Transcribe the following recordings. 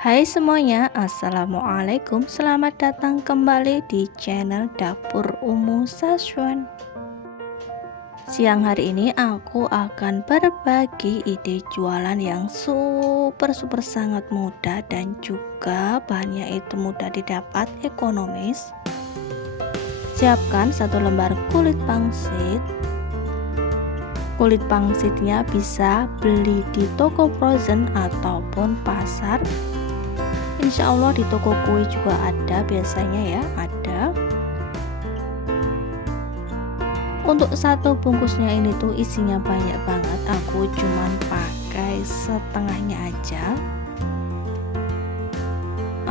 Hai semuanya, Assalamualaikum. Selamat datang kembali di channel Dapur Umu Saswan. Siang hari ini aku akan berbagi ide jualan yang super sangat mudah dan juga bahannya itu mudah didapat, ekonomis. Siapkan 1 lembar kulit pangsit. Kulit pangsitnya bisa beli di toko frozen ataupun pasar. Insya Allah di toko kue juga ada, biasanya ya ada. Untuk satu bungkusnya ini tuh isinya banyak banget, aku cuman pakai setengahnya aja.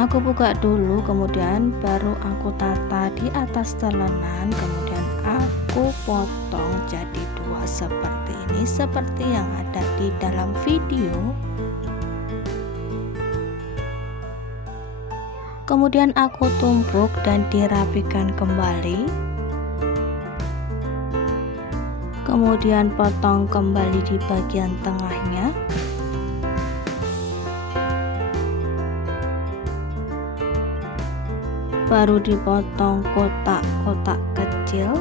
Aku buka dulu, kemudian baru aku tata di atas telenan, kemudian aku potong jadi 2 seperti ini, seperti yang ada di dalam video. Kemudian aku tumpuk dan dirapikan kembali. Kemudian potong kembali di bagian tengahnya. Baru dipotong kotak-kotak kecil.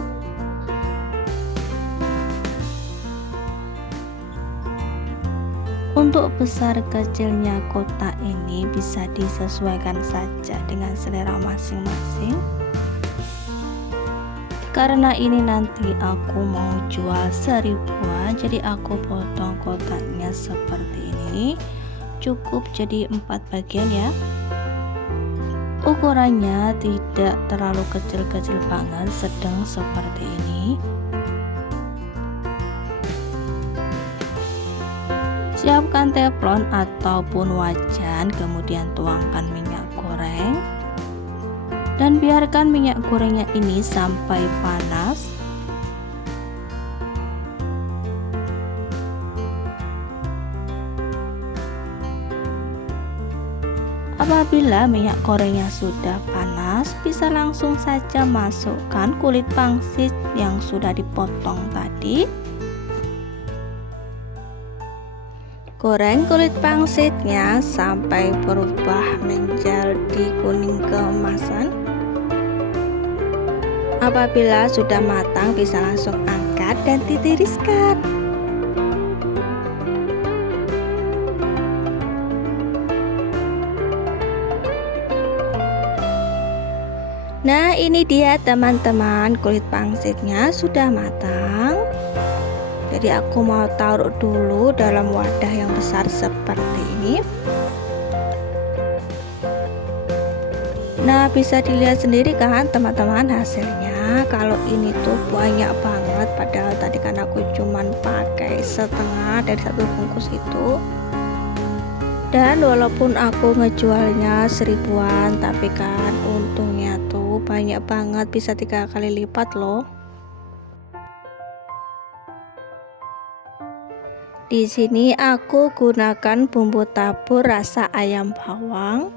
Untuk besar kecilnya kotak ini bisa disesuaikan saja dengan selera masing-masing. Karena ini nanti aku mau jual 1000-an, jadi aku potong kotaknya seperti ini. Cukup jadi 4 bagian ya. Ukurannya tidak terlalu kecil-kecil banget, sedang seperti ini. Siapkan teflon ataupun wajan, kemudian tuangkan minyak goreng dan biarkan minyak gorengnya ini sampai panas. Apabila minyak gorengnya sudah panas, bisa langsung saja masukkan kulit pangsit yang sudah dipotong tadi. Goreng kulit pangsitnya sampai berubah menjadi kuning keemasan. Apabila sudah matang, bisa langsung angkat dan ditiriskan. Nah, ini dia teman-teman, kulit pangsitnya sudah matang. Jadi aku mau taruh dulu dalam wadah yang besar seperti ini. Nah, bisa dilihat sendiri kan teman-teman hasilnya. Kalau ini tuh banyak banget, padahal tadi kan aku cuman pakai setengah dari 1 bungkus itu. Dan walaupun aku ngejualnya 1000-an, tapi kan untungnya tuh banyak banget, bisa 3 kali lipat loh. Di sini aku gunakan bumbu tabur rasa ayam bawang.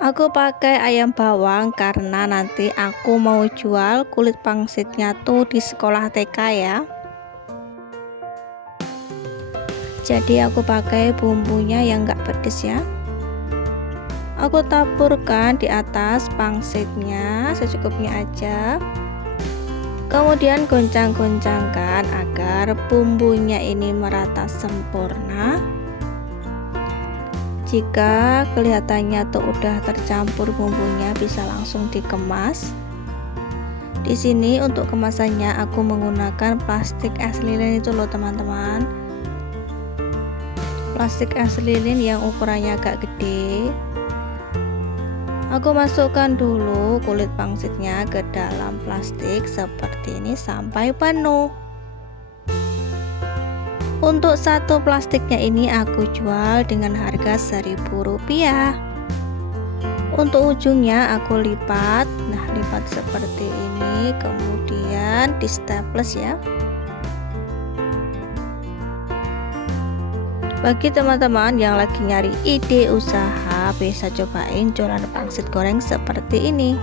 Aku pakai ayam bawang karena nanti aku mau jual kulit pangsitnya tuh di sekolah TK ya. Jadi aku pakai bumbunya yang enggak pedes ya. Aku taburkan di atas pangsitnya secukupnya aja. Kemudian goncang-goncangkan agar bumbunya ini merata sempurna. Jika kelihatannya tuh udah tercampur bumbunya, bisa langsung dikemas. Di sini untuk kemasannya aku menggunakan plastik es lilin itu loh teman-teman. Plastik es lilin yang ukurannya agak gede. Aku masukkan dulu kulit pangsitnya ke dalam plastik seperti ini sampai penuh. Untuk satu plastiknya ini aku jual dengan harga Rp1.000. Untuk ujungnya aku lipat, nah lipat seperti ini, kemudian di staples ya. Bagi teman-teman yang lagi nyari ide usaha, bisa cobain jualan pangsit goreng seperti ini.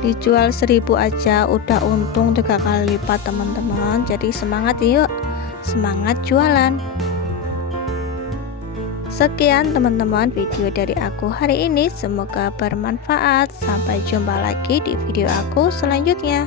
Dijual 1000 aja udah untung 3 kali lipat teman-teman. Jadi semangat yuk, semangat jualan. Sekian teman-teman video dari aku hari ini, semoga bermanfaat. Sampai jumpa lagi di video aku selanjutnya.